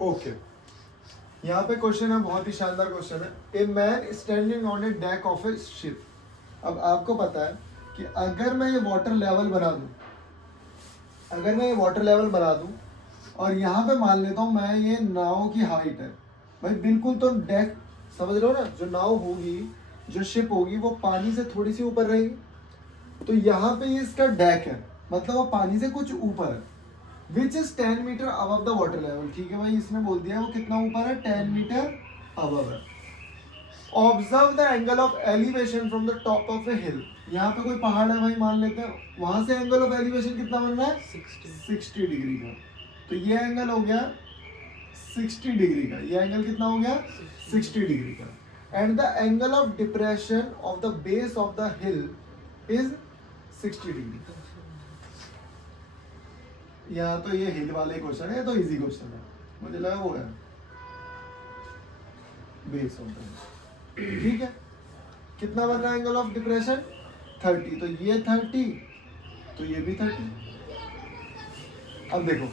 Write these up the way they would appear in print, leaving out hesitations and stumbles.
Okay, यहाँ पे question है, बहुत ही शानदार क्वेश्चन है। A man standing on A deck of A ship. अब आपको पता है कि अगर मैं ये वाटर लेवल बना दूं, अगर मैं ये वाटर लेवल बना दूं और यहाँ पे मान लेता हूँ मैं ये नाव की हाइट है भाई, बिल्कुल तो डेक समझ रहे हो ना, जो नाव होगी, जो शिप होगी वो पानी से थोड़ी सी ऊपर रहेगी, तो यहाँ पे ये इसका डेक है, मतलब वो पानी से कुछ ऊपर है, which is 10 metre above the water level. ठीक है भाई, इसने बोल दिया वो कितना ऊपर है, 10 मीटर अबव है। Observe the angle of elevation from the top of a hill. यहाँ पे कोई पहाड़ है भाई, मान लेते हैं, वहां से एंगल ऑफ एलिवेशन कितना बन रहा है, 60 डिग्री का। तो ये एंगल हो गया 60 डिग्री का, ये एंगल कितना हो गया 60 डिग्री का। And the angle of depression of the base of the hill is 60 degree. यहाँ तो ये हिल वाले क्वेश्चन है, तो इजी क्वेश्चन है, मुझे लगा वो है बेस ऑफ द, ठीक है। कितना बन रहा है एंगल ऑफ डिप्रेशन, 30, तो ये 30, तो ये भी 30। अब देखो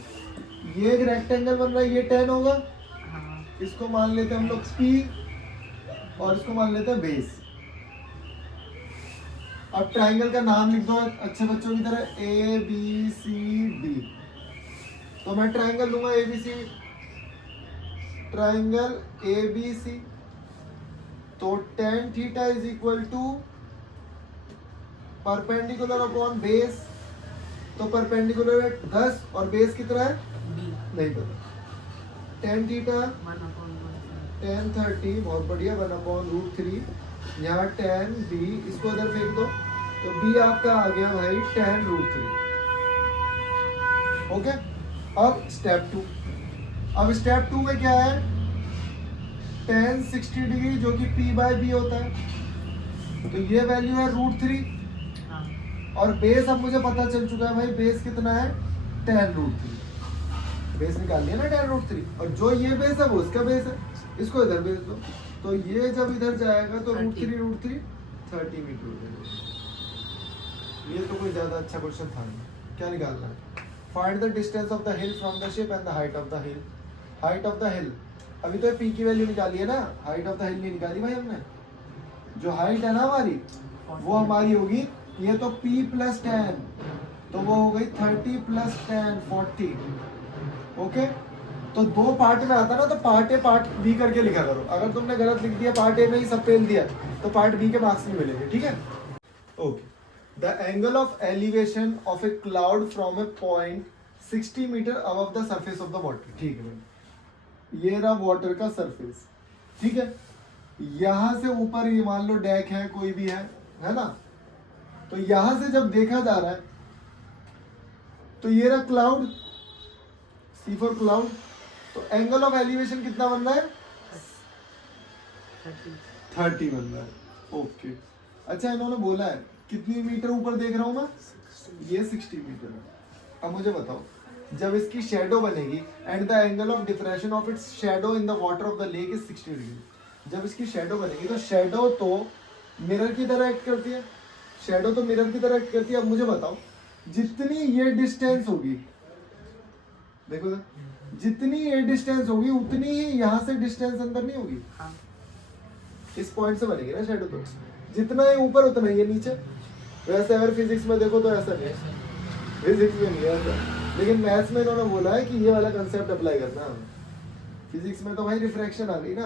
ये एक रेक्टेंगल बन रहा है, ये 10 होगा, इसको मान लेते हैं हम लोग P और इसको मान लेते हैं बेस। अब ट्राइंगल का नाम लिख दो अच्छे बच्चों की तरह, ABCD। तो मैं ट्राइंगल लूंगा ABC, ट्राइंगल ABC, तो tan theta is equal to perpendicular upon base, तो परपेंडिकुलर है 10 और बेस कितना है नहीं पता। tan थीटा tan 30, बहुत बढ़िया, 1/√3। यहाँ tan B, इसको इधर फेंक दो, तो B आपका आ गया भाई tan√3। ओके, अब स्टेप 2। अब स्टेप 2 में क्या है, tan 60 डिग्री जो कि P/B होता है, तो ये वैल्यू है √3, और बेस अब मुझे पता चल चुका है भाई, बेस कितना है tan√3। बेस निकाल लिया ना tan√3, और जो ये बेस है वो इसका बेस है, इसको इधर भेज दो, तो ये जब इधर जाएगा तो √3 30 मीटर हो जाएगा। ये तो कोई ज्यादा अच्छा क्वेश्चन था नहीं। क्या निकालना है, find the distance of the hill from the ship and the height of the hill. Height of the हिल, अभी तो P की वैल्यू निकाली है ना, हाइट ऑफ द हिल नहीं निकाली भाई हमने। जो हाइट है ना हमारी, वो हमारी होगी, ये तो P + 10, तो वो हो गई 30 + 10 40। ओके, तो दो पार्ट में आता ना, तो पार्ट A पार्ट B करके लिखा करो। अगर तुमने गलत लिख दिया, पार्ट A में ही सब फेल दिया, तो पार्ट B के मार्क्स नहीं मिलेंगे, ठीक है। Okay, the angle of elevation of a cloud from a point 60 meter above the surface of the water. ठीक है भाई, ये रहा वाटर का सरफेस, ठीक है। यहां से ऊपर ये मान लो डेक है, कोई भी है ना, तो यहां से जब देखा जा रहा है, तो ये रहा क्लाउड, C फॉर क्लाउड, तो एंगल ऑफ एलिवेशन कितना बन रहा है, 30 बन रहा है। ओके, अच्छा इन्होंने बोला है कितनी मीटर ऊपर देख रहा हूं मैं, ये 60 मीटर है। अब मुझे बताओ, जब इसकी शेडो बनेगी, and the angle of diffraction of its shadow in the water of the lake is 60 degree. जब इसकी शेडो बनेगी, तो शेडो तो मिरर की तरह एक्ट करती है, शेडो तो मिरर की तरह एक्ट करती है। अब मुझे बताओ, जितनी ये डिस्टेंस होगी, देखो तो, जितनी ये डिस्टेंस होगी उतनी ही यहाँ से डिस्टेंस अंदर नहीं होगी, इस पॉइंट से बनेगी ना शेडो, तो जितना ही ऊपर उतना ही नीचे। वैसे अगर फिजिक्स में देखो तो ऐसा नहीं है, फिजिक्स में नहीं है ऐसा, लेकिन मैथ्स में इन्होंने बोला है कि ये वाला कंसेप्ट अप्लाई करना। फिजिक्स में तो भाई रिफ्रैक्शन आ गई ना,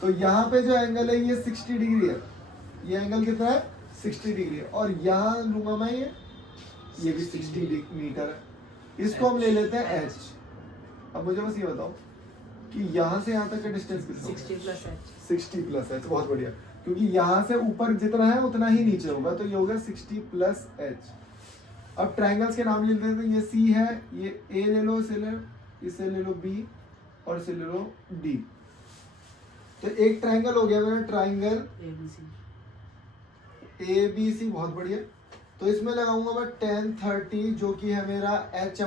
तो यहाँ पे जो एंगल है ये 60 डिग्री है, ये एंगल कितना है 60 डिग्री है, और यहाँ लूंगा मैं ये भी 60 मीटर है, इसको हम ले लेते हैं h। अब मुझे बस ये बताओ कि यहाँ से यहाँ तक का डिस्टेंस कितना, 60 + h, बहुत बढ़िया, क्योंकि यहाँ से ऊपर जितना है उतना ही नीचे होगा, तो ये होगा 60 + h। अब ट्राइंगल्स के नाम लिख देते हैं, ये C है, ये A ले लो, इसे ले लो B, और इसे ले लो D। तो एक ट्राइंगल हो गया मेरा, ट्राइंगल ABC, बहुत बढ़िया। तो इसमें लगाऊंगा मैं tan 30, जो कि है मेरा h/,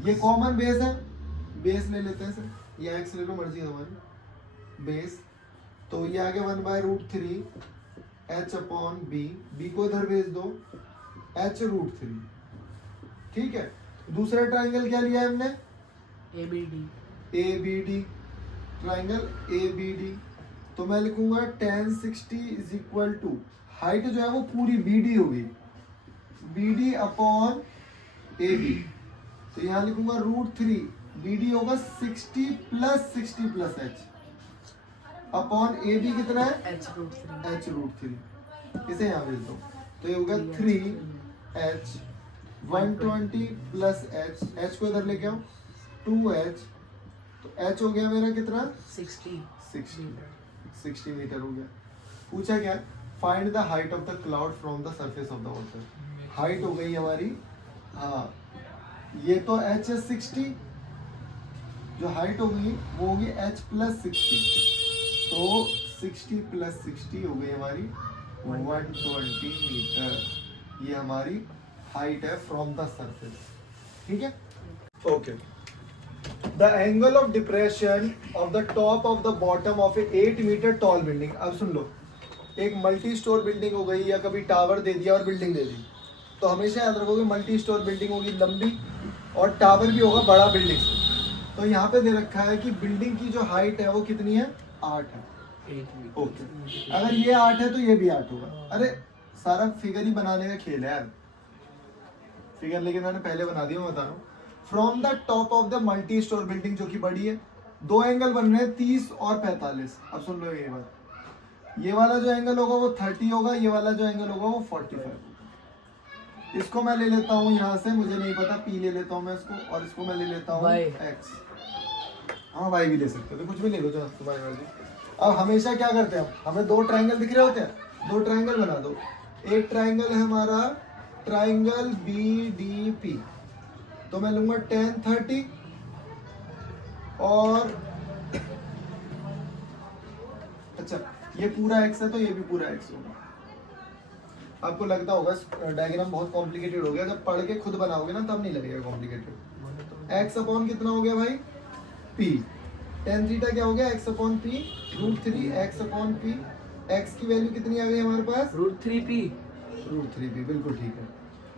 ये कॉमन बेस है, बेस ले लेते हैं सर, ये x ले लो, मर्जी है हमारी, बेस, तो ये आ गया 1/√3 h/b, b को इधर भेज दो, h√3, ठीक है। दूसरा ट्राइंगल क्या लिया है हमने, ABD, ट्राइंगल ABD। तो मैं लिखूंगा tan 60 is equal to, height जो है वो पूरी BD होगी, BD अपॉन AB। तो यहाँ लिखूंगा √3, BD होगा 60 प्लस H अपॉन AB कितना है H√3। इसे यहाँ भेज दो, तो ये होगा 3H 120 प्लस H को इधर लेके आओ 2H, तो H हो गया मेरा कितना 60 मीटर हो गया। पूछा क्या, find the height of the cloud from the surface of the water. Height हो गई हमारी, हाँ ये तो H है 60, जो हाइट होगी वो होगी H प्लस 60, तो 60 प्लस 60 हो गई हमारी 120 मीटर। ये हमारी हाइट है फ्रॉम द सरफेस, ठीक है। Okay, the angle of depression of the top of the bottom of a 8 meter tall building. अब सुन लो, एक मल्टी स्टोर बिल्डिंग हो गई या कभी टावर दे दिया और बिल्डिंग दे दी, तो हमेशा याद रखोगे मल्टी स्टोर बिल्डिंग होगी लंबी और टावर भी होगा बड़ा बिल्डिंग से। तो यहाँ पे दे रखा है कि बिल्डिंग की जो हाइट है वो कितनी है 8 है। ओके, अगर ये 8 है तो ये भी 8 होगा। अरे सारा फिगर ही बनाने का खेल है यार, फिगर लेकिन मैंने पहले बना दिया, मैं बता रहा हूँ। From the top of the multi store building जो कि बड़ी है, दो एंगल बन रहे हैं 30 और 45। अब सुन लो ये बात, ये वाला जो एंगल होगा वो 30 होगा, ये वाला जो एंगल होगा वो 45 होगा। इसको मैं ले लेता हूँ यहाँ से, मुझे नहीं पता, P ले लेता हूँ मैं इसको, और इसको मैं ले लेता हूँ X। हाँ Y भी ले सकते हो, तो कुछ भी ले लो जो तुम्हारी मर्जी। अब हमेशा क्या करते हैं, हमें दो ट्राइंगल दिख रहे होते हैं, दो ट्राइंगल बना दो। एक ट्राइंगल है हमारा ट्राइंगल BDP, तो मैं लूंगा tan 30 और अच्छा ये पूरा x है तो ये भी पूरा x होगा। आपको लगता होगा डायग्राम बहुत कॉम्प्लिकेटेड हो गया, जब पढ़ के खुद बनाओगे ना तब नहीं लगेगा कॉम्प्लिकेटेड। x अपॉन कितना हो गया भाई p, tan थीटा क्या हो गया x upon p √3 x upon p। x की वैल्यू कितनी आ गई हमारे पास √3p, बिल्कुल ठीक है।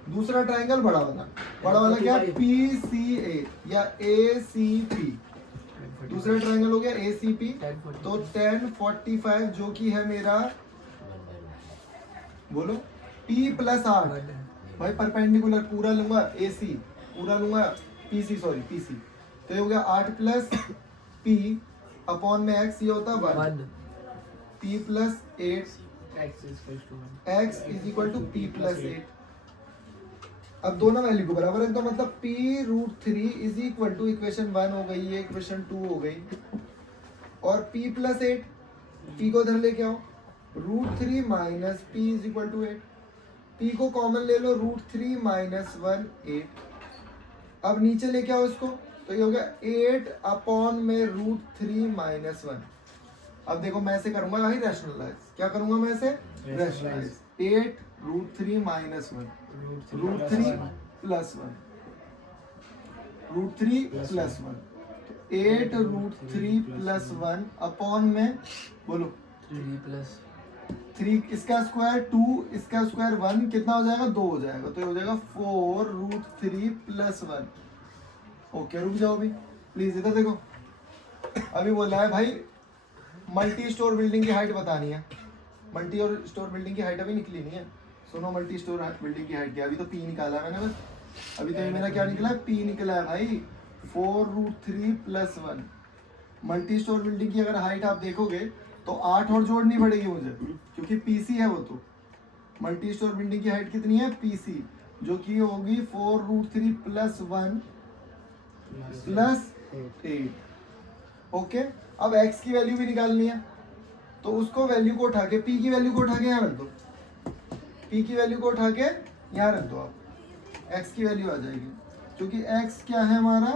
दूसरा ट्राइंगल बड़ा वाला क्या PCA या ACP, दूसरा ट्राइंगल हो गया ACP, तो tan 45 जो कि है मेरा, बोलो P प्लस 8 भाई, परपेंडिकुलर पूरा लूंगा AC, पूरा लूंगा PC, सॉरी PC, तो ये हो गया 8 प्लस P अपॉन में x, ये होता है 1, P plus 8 x is equal to P plus 8। अब दोनों वैल्यू को बराबर रख दो, मतलब P √3 is equal to, equation 1 हो गई, ये इक्वेशन 2 हो गई, और P प्लस 8, P को इधर लेके आओ, √3 minus P is equal to 8, P को कॉमन ले लो, √3 माइनस 1 8। अब नीचे लेके आओ इसको, तो ये हो गया 8 अपॉन में √3 माइनस 1। अब देखो मैं ऐसे करूंगा भाई रैशनलाइज, क्या करूंगा मैं ऐसे रैशनलाइज, 8 √3 माइनस 1 √3 प्लस 1 √3 प्लस 1, तो 8 √3 प्लस 1 अपॉन में, बोलो 3 इसका स्क्वायर 2, इसका स्क्वायर 1, कितना हो जाएगा 2 हो जाएगा, तो ये हो जाएगा 4 √3 प्लस 1। ओके रुक जाओ अभी प्लीज, इधर देखो, अभी बोला है भाई मल्टी स्टोर बिल्डिंग की हाइट बतानी है, मल्टी और स्टोर बिल्डिंग की हाइट अभी निकली नहीं है। सुनो मल्टी स्टोर बिल्डिंग की हाइट क्या, अभी तो P निकाला मैंने बस, अभी तो ये मेरा क्या निकला है P निकला है भाई 4 √3 प्लस 1। मल्टी स्टोर बिल्डिंग की अगर हाइट आप देखोगे तो 8 और जोड़नी पड़ेगी मुझे, क्योंकि PC है वो। तो मल्टी स्टोर बिल्डिंग की हाइट कितनी है PC, जो कि होगी 4 √3 प्लस 1 प्लस 8। ओके, अब x की वैल्यू भी निकालनी है, तो उसको वैल्यू को उठा के, P की वैल्यू को उठा के यहाँ रख दो, P की वैल्यू को उठा के यहाँ रख दो आप, x की वैल्यू आ जाएगी, क्योंकि x क्या है हमारा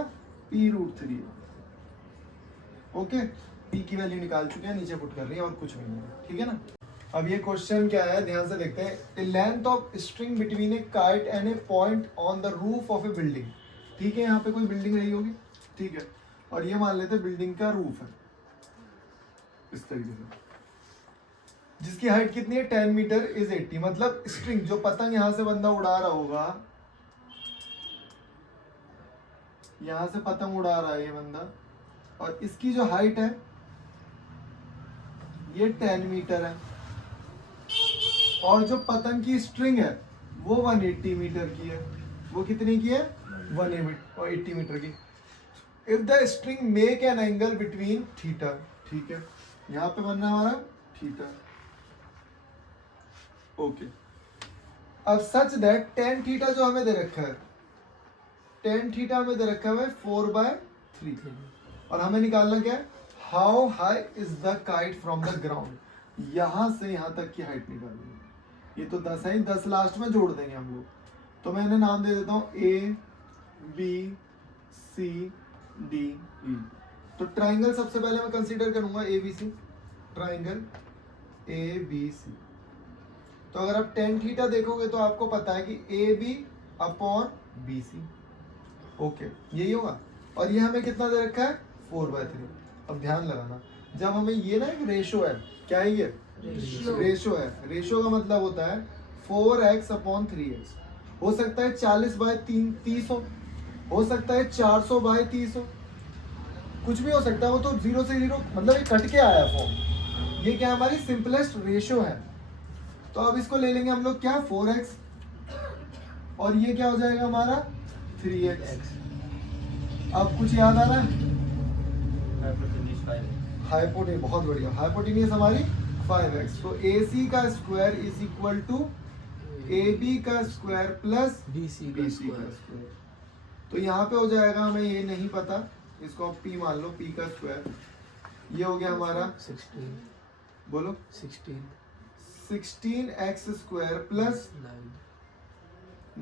P √3। ओके, P की वैल्यू निकाल चुके हैं, नीचे पुट कर रही है और कुछ नहीं है, ठीक है ना। अब ये क्वेश्चन क्या है, ध्यान से देखते हैं। The length of string between A kite and A point on the roof of A building. ठीक है, यहाँ पे कोई बिल्डिंग रही होगी, ठीक है, और ये मान लेते हैं बिल्डिंग का रूफ है इस तरीके से, जिसकी हाइट कितनी है 10 मीटर इज 80। मतलब स्ट्रिंग, जो पतंग यहां से बंदा उड़ा रहा होगा, यहाँ से पतंग उड़ा रहा है ये बंदा, और इसकी जो हाइट है ये 10 मीटर है, और जो पतंग की स्ट्रिंग है वो 180 मीटर की है। वो कितने की है? 180 मीटर की। If the string make an angle between theta, ठीक है, यहाँ पे बनना हमारा थीटा, ओके। अब सच दैट टेन थीटा जो हमें दे रखा है, टेन थीटा हमें दे रखा है 4/3, और हमें निकालना क्या है? How high is the kite from the ground, यहां से यहां तक की हाइट निकालनी है। ये तो 10 है, 10 लास्ट में जोड़ देंगे हम लोग। तो मैं इन्हें नाम दे देता हूं ABCDE। तो ट्राइंगल सबसे पहले मैं कंसीडर करूंगा ABC, ट्राइंगल ABC। तो अगर आप टेन थीटा देखोगे तो आपको पता है कि AB/BC, ओके, यही होगा। और ये हमें कितना दे रखा है? 4/3। अब ध्यान लगाना, जब हमें ये ना एक रेशो है, क्या है ये? रेशो है। रेशो का मतलब होता है 4x/3x। हो सकता है 40/30 हो सकता है 400/30 हो, कुछ भी हो सकता है। वो तो 0 से 0 मतलब ये कट के आया फॉर्म। ये क्या हमारी सिंपलेस्ट रेशो है। तो अब इसको ले लेंगे हम लोग क्या? 4x, और ये क्या हो जाएगा हमारा? 3x। अब कुछ याद आ रहा है? हाइपोटेन्यूज, बहुत बढ़िया। हाइपोटेन्यूज हमारी 5x। तो AC का square is equal to AB का स्क्वायर प्लस BC का स्क्वायर। तो यहाँ पे हो जाएगा, हमें ये नहीं पता, इसको आप P मान लो, P का स्क्वायर। ये हो गया हमारा 16, बोलो 16x square plus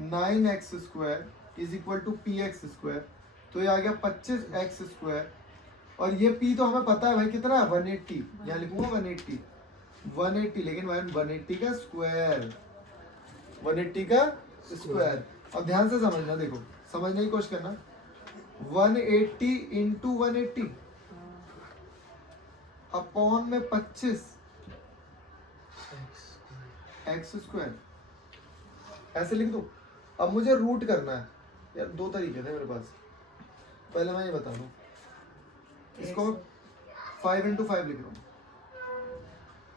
9x square is equal to PX square. तो ये आ गया 25x स्क्वायर, और ये P तो हमें पता है भाई कितना है? 180। यहाँ लिखूंगा 180, लेकिन 180 का स्क्वायर, 180 का स्क्वायर। अब ध्यान से समझना, देखो समझने की कोशिश करना। 180 इंटू 180 अपॉन में 25 एक्स स्क्वायर, ऐसे लिख दो। अब मुझे रूट करना है यार, दो तरीके थे मेरे पास, पहले मैं ये बता दूं। इसको 5 इंटू 5 लिख रहा हूँ।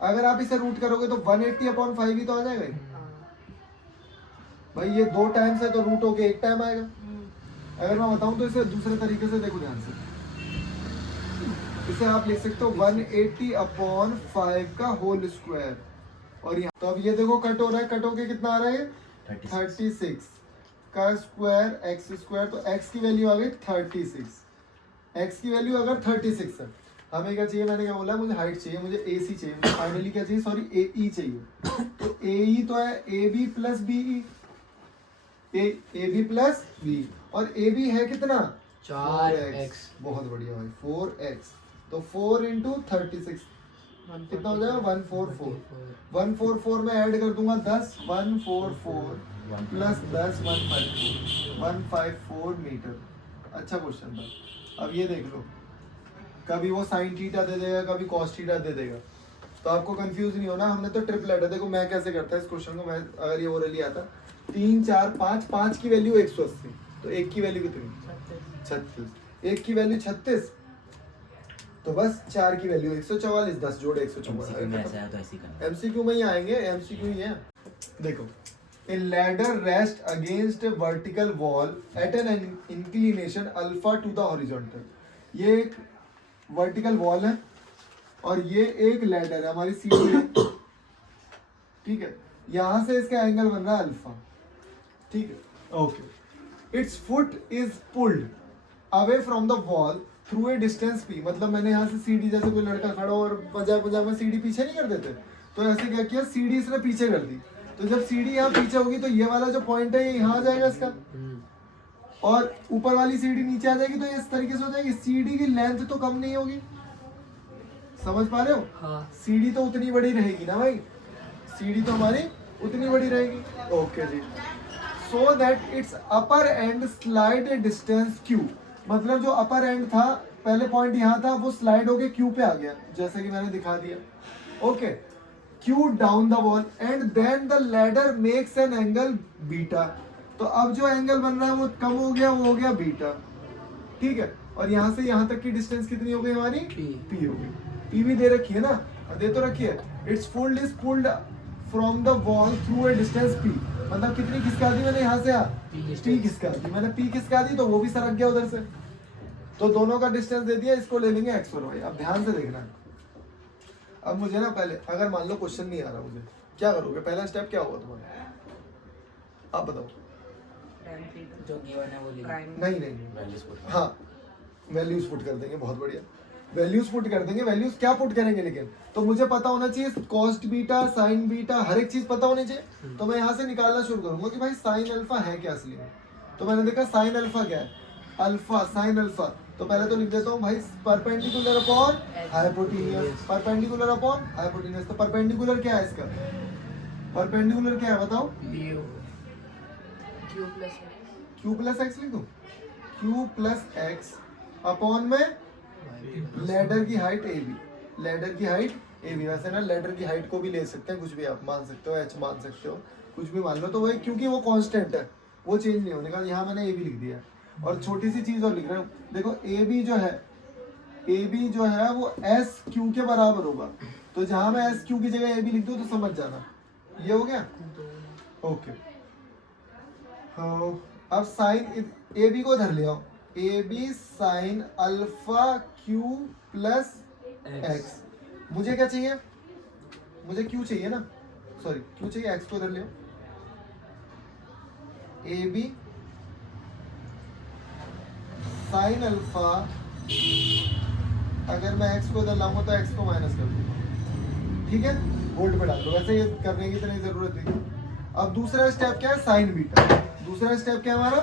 अगर आप इसे रूट करोगे तो 180/5 ही तो आ जाएगा भाई। ये 2 टाइम्स है तो रूट होके 1 टाइम आएगा। अगर मैं बताऊं तो इसे दूसरे तरीके से देखो ध्यान से, इसे आप लिख सकते हो 180/5 का होल स्क्वायर। और यहाँ तो अब ये देखो कट हो रहा है, कट होके कितना आ रहा है? 36 का स्क्वायर एक्स स्क्वायर। तो एक्स की वैल्यू आ गई 36। एक्स की वैल्यू अगर 36 है, हमें क्या चाहिए? मैंने क्या बोला? मुझे हाइट चाहिए, मुझे AC चाहिए, मुझे फाइनली क्या चाहिए? सॉरी, AE चाहिए। तो AE तो है AB plus BE, AB plus B, और AB है कितना? 4x। बहुत बढ़िया भाई, 4x। तो 4 इंटू 36 कितना हो जाएगा? 144। 144 में ऐड कर दूंगा 10, 144 प्लस 10 154 मीटर। अच्छा क्वेश्चन था। अब ये देख लो, कभी वो साइन थीटा दे देगा, कभी कॉस थीटा दे देगा, तो आपको कंफ्यूज नहीं होना। हमने तो ट्रिपलेट है, देखो मैं कैसे करता है इस क्वेश्चन को। मैं अगर ये ओरली आता 3 4 5, 5 की वैल्यू 180, तो 1 की वैल्यू कितनी? 36। 1 की वैल्यू 36, तो बस 4 की वैल्यू 144, 10 जोड़ 144। MCQ में ही आएंगे, MCQ ही है। देखो, a ladder rests against a vertical wall at an inclination alpha to the horizontal। ये एक वर्टिकल वॉल है और ये एक लैडर है, हमारी सीढ़ी है, ठीक है। यहां से इसका एंगल बन रहा है अल्फा, ठीक है, okay. It's foot is pulled away from the wall through a distance p। मतलब मैंने यहाँ से सीढ़ी, जैसे कोई लड़का खड़ा हो और मजाक मजाक में सीढ़ी पीछे नहीं कर देते, तो ऐसे क्या किया, सीढ़ी इसने पीछे कर दी। तो जब सीढ़ी यहाँ पीछे होगी तो ये वाला जो पॉइंट है ये यहाँ आ जाएगा इसका, और ऊपर वाली सीढ़ी नीचे आ जाएगी। तो ये इस तरीके से हो जाएगी। सीढ़ी की लेंथ तो कम नहीं होगी, समझ पा रहे हो? हाँ। सीढ़ी तो उतनी बड़ी रहेगी ना भाई, सीढ़ी तो हमारी उतनी बड़ी रहेगी, ओके जी। So that its upper end slide a distance q। मतलब जो अपर एंड था, पहले पॉइंट यहाँ था, वो स्लाइड होके q पे आ गया, जैसे कि मैंने दिखा दिया, okay. q down the wall and then the ladder makes an angle beta. तो अब जो एंगल बन रहा है वो कम हो गया, वो हो गया बीटा। ठीक है, और यहाँ से यहाँ तक की डिस्टेंस कितनी हो गई हमारी, पी हो गई। पी भी दे रखी है ना, दे तो रखी है। It's pulled is pulled from the wall through a distance P, मतलब कितनी खिसका दी मैंने यहाँ से, पी खिसका दी मैंने, पी खिसका दी तो वो भी सरक गया उधर से, तो दोनों का डिस्टेंस दे दिया, इसको ले लेंगे एक्स और वाई। अब ध्यान से देखना है, अब मुझे ना पहले, अगर मान लो क्वेश्चन नहीं आ रहा मुझे, क्या करोगे, पहला स्टेप क्या होगा तुम्हारा, आप बताओ। जो गिवन है वो नहीं नहीं, हाँ वैल्यूज पुट कर देंगे, बहुत बढ़िया, वैल्यूज पुट कर देंगे। वैल्यूज क्या पुट करेंगे, लेकिन तो मुझे पता होना चाहिए कॉस्ट बीटा, साइन बीटा, हर एक चीज पता होनी चाहिए। तो मैं यहाँ से निकालना शुरू करूंगा कि भाई साइन अल्फा है क्या असली में। तो मैंने देखा साइन अल्फा क्या है, अल्फा साइन अल्फा, तो पहले तो लिख देता हूँ भाई perpendicular upon hypotenuse, perpendicular upon hypotenuse. तो परपेंडिकुलर क्या है इसका, परपेंडिकुलर क्या है बताओ, क्यू प्लस एक्स लिख दूं, क्यू प्लस एक्स अपॉन में लेडर की हाइट ए बी, लेडर की हाइट ए बी। वैसे ना लेडर की हाइट को भी ले सकते हैं, कुछ भी आप मान सकते हो, एच मान सकते हो, कुछ भी मान लो, तो वही क्योंकि वो कांस्टेंट है, वो चेंज नहीं होने का। यहाँ मैंने ए बी लिख दिया है, और छोटी सी चीज और लिख रहा हूँ, देखो ए बी जो है, ए बी जो है वो एस क्यू के बराबर होगा, तो जहां मैं एस क्यू की जगह ए बी लिख दूँ तो समझ जाना, ये हो गया ओके। अब साइन ए बी को धर ले आओ, A B sine alpha Q plus X. मुझे क्या चाहिए, मुझे क्यू चाहिए ना, सॉरी क्यू चाहिए, एक्स को धर ले आओ, ए बी साइन अल्फा, अगर मैं एक्स को इधर लाऊंगा तो एक्स को माइनस कर दूंगा, ठीक है, बोल्ड पे डाल दो, वैसे ये करने की इतनी जरूरत नहीं। अब दूसरा स्टेप क्या है, साइन बीटा, दूसरा स्टेप क्या है हमारा,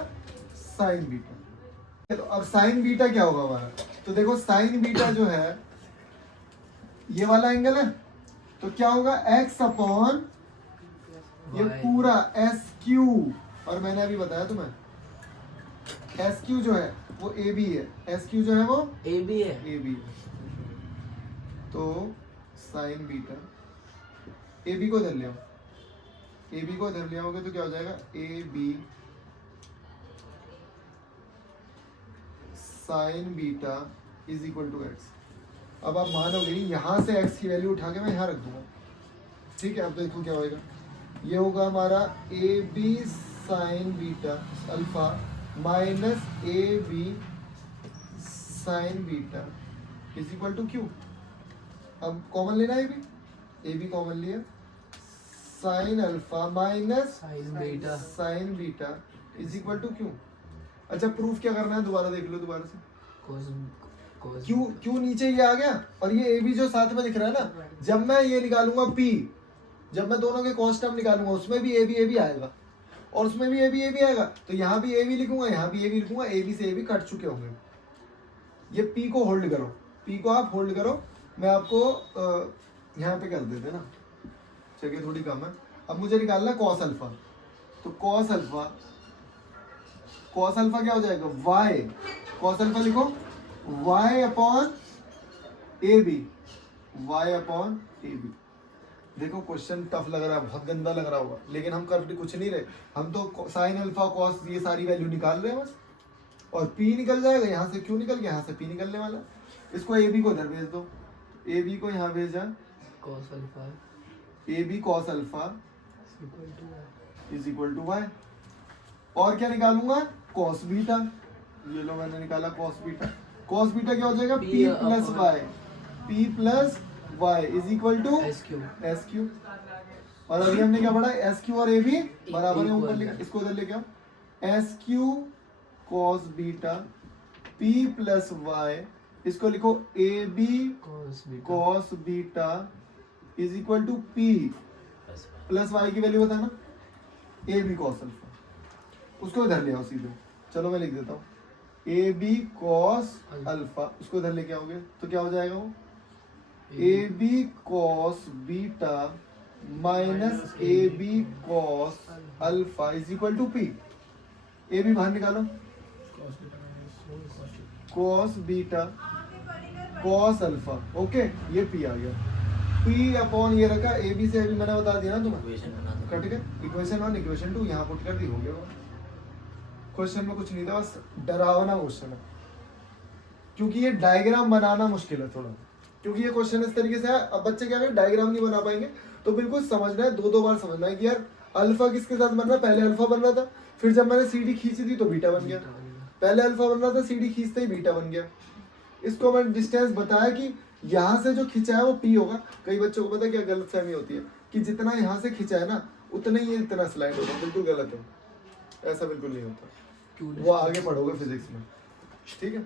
साइन बीटा। तो अब साइन बीटा क्या होगा हमारा, तो देखो साइन बीटा जो है ये वाला एंगल है, तो क्या होगा एक्स अपॉन ये पूरा एस क्यू, और मैंने अभी बताया तुम्हें एस क्यू जो है वो ए बी है, एस क्यू जो है वो ए बी है, ए बी। तो साइन बीटा, ए बी को धर ले आओ, ए बी को धर ले आओगे तो क्या हो जाएगा, A B sine beta is equal to X. अब आप मानोगे नहीं, यहाँ से एक्स की वैल्यू उठा के मैं यहाँ रख दूंगा, ठीक है। अब देखो क्या होएगा, ये होगा हमारा A B sine beta alpha minus A B sine beta is equal to Q. अब कॉमन लेना है, ए बी कॉमन लिया, sine alpha minus sine beta is equal to Q. अच्छा प्रूफ क्या करना है, दोबारा देख लो, दोबारा से क्यू, क्यू नीचे ये आ गया, और ये ए बी जो साथ में दिख रहा है ना, जब मैं ये निकालूंगा पी, जब मैं दोनों के कॉस्ट टर्म निकालूंगा उसमें भी ए बी आएगा, और उसमें भी ए बी आएगा, तो यहाँ भी ए बी लिखूंगा, यहाँ भी ए बी लिखूंगा, ए बी से ए बी कट चुके होंगे। ये पी को होल्ड करो, पी को आप होल्ड करो, मैं आपको यहाँ पे कर देते ना, जगह थोड़ी कम है। अब मुझे निकालना कॉस अल्फा, तो कॉस अल्फा, कॉस अल्फा क्या हो जाएगा, वाई, कॉस अल्फा लिखो Y upon A B, Y upon A B. देखो क्वेश्चन टफ लग रहा है, बहुत गंदा लग रहा होगा, लेकिन हम कर कुछ नहीं रहे, हम तो साइन अल्फा कॉस ये सारी वैल्यू निकाल रहे हैं बस, और पी निकल जाएगा, यहाँ से क्यू निकल गया, यहाँ से पी निकलने वाला। इसको ए बी को इधर भेज दो, ए बी को यहाँ भेजा, cos alpha A B cos alpha is equal to Y, और क्या निकालूंगा, कॉस बीटा, ये लो मैंने निकाला कॉस बीटा, कॉस बीटा क्या हो जाएगा, P plus Y, P plus Y is equal to S Q. और अभी हमने क्या पढ़ा, एस क्यू और ए बी बराबर है, ऊपर लिखा, इसको इधर लेके आओ, S Q cos beta P plus Y, इसको लिखो A B cos beta is equal to P plus Y की वैल्यू बताना, ए बी कॉस अल्फा, उसको इधर ले आओ सीधे, चलो मैं लिख देता हूँ, ए बी कॉस अल्फा, उसको इधर लेके आओगे तो क्या हो जाएगा वो, A B cos beta minus A B cos alpha is equal to P. A B बाहर निकालो, cos beta cos alpha, okay, ये पी आ गया, पी अपॉन ये रखा, ए बी से ए बी मैंने बता दिया ना तुम्हें, कट गया, इक्वेशन 1 इक्वेशन 2 यहाँ पुट कर दी, हो गया। क्वेश्चन में कुछ नहीं था, बस डरावना क्वेश्चन है, क्योंकि ये डायग्राम बनाना मुश्किल है थोड़ा, क्योंकि ये क्वेश्चन इस तरीके से है। अब बच्चे क्या करें, डायग्राम नहीं बना पाएंगे, तो बिल्कुल समझना है, दो दो बार समझना है कि यार अल्फा किसके साथ बन रहा है। पहले अल्फा बन रहा था, फिर जब मैंने सीडी खींची थी तो बीटा बन गया। पहले अल्फा बन रहा था, सीडी खींचते ही बीटा बन गया। इसको मैंने डिस्टेंस बताया कि यहाँ से जो खींचा है वो पी होगा। कई बच्चों को पता है क्या गलतफहमी होती है कि जितना यहाँ से खींचा है ना उतना ही ये इतना स्लाइड होगा, बिल्कुल गलत है, ऐसा बिल्कुल नहीं होता। वो आगे पढ़ोगे फिजिक्स में, ठीक है।